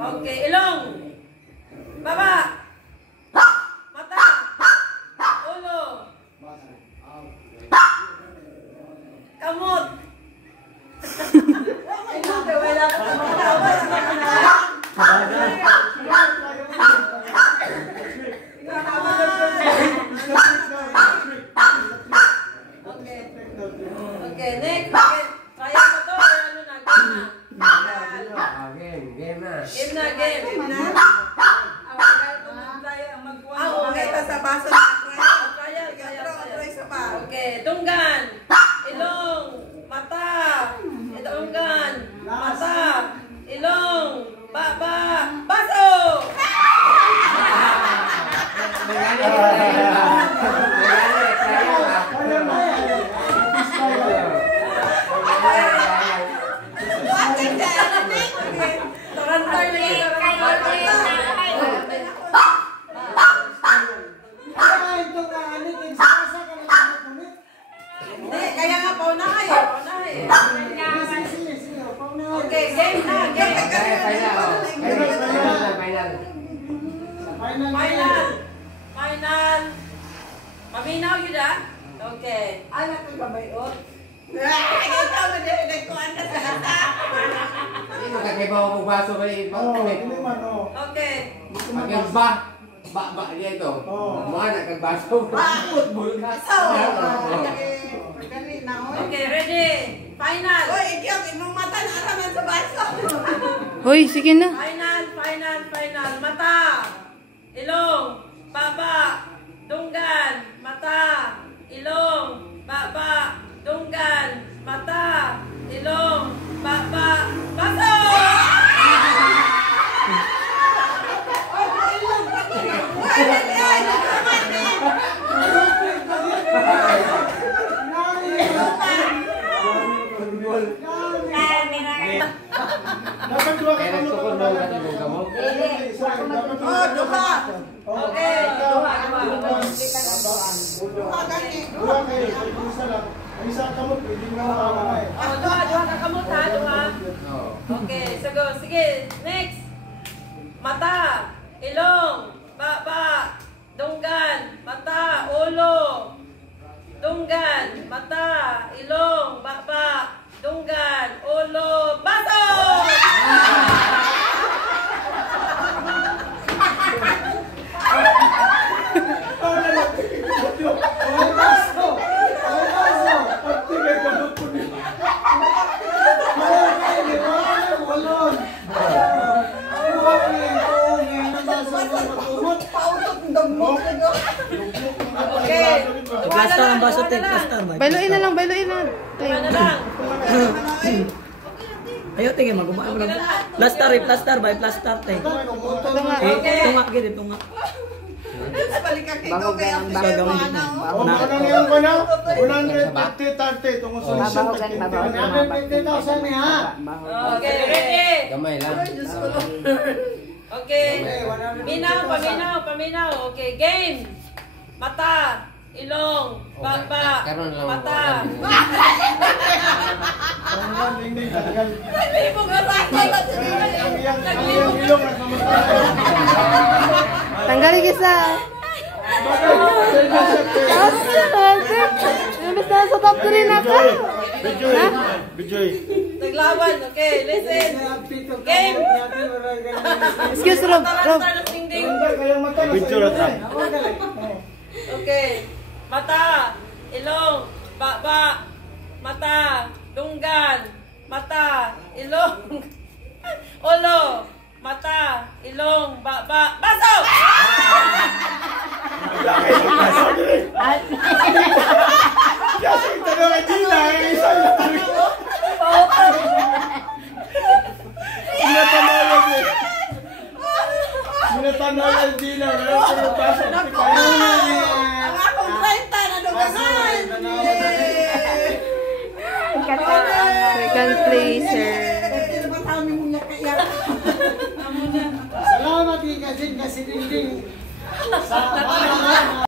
Okay, ilong. Baba. Mata. Ulo. Kamot. Wala ka sa okay, next. Kaya mo to. Ano na? Game na. Game na. Okay, sa baso na. Kaya. Okay, tunggan. Ilong. Mata. Tunggan. Mata. Ilong. Baba. Baso! Kaya nga paunahay. Okay, game na. Final. Maminaw yun ah? Okay. Ano ito gabayot? Ikaw na din. Nagkuhan na sa hata. Hindi magkakaibaw mo baso ba yung okay. Magkaiba. Ba niya ito. Mga nagkagbaso. Football ka. Okay, ready. Final. Uy, idiot. Imong mata na araman sa baso. Hoy, sige na. Final. Mata. Ilong. Baba. Dunggan. Mata. Ilong. Baba. Dunggan. Mata. Ilong. Baba. Baso! Okay, sige, next. Mata, ilong, baba, dunggan, mata, ulo. Dunggan, mata, ilong, baba, dunggan, ulo, baso! Plaster ang baso, te. Plaster. Bailuin na lang. Ano lang? Ayaw, tingin, mag-umaan mo lang. Plaster, by plaster, te. Tunga, gini, tunga. Okay, ready? Gamay lang. Okay. Paminaw. Okay, game. Mata, ilong, baba, mata. Naglibog na tayo. Tanggalin isa. Imbes na sa top 3 na ka. Naglaban. Okay, listen. Game. Excuse, Rob. Okay. Mata, ilong, baba, mata, dunggan, mata, ilong, ulo, mata, ilong, baba, baso! Second place, sir. Salamat din kasi dinding sa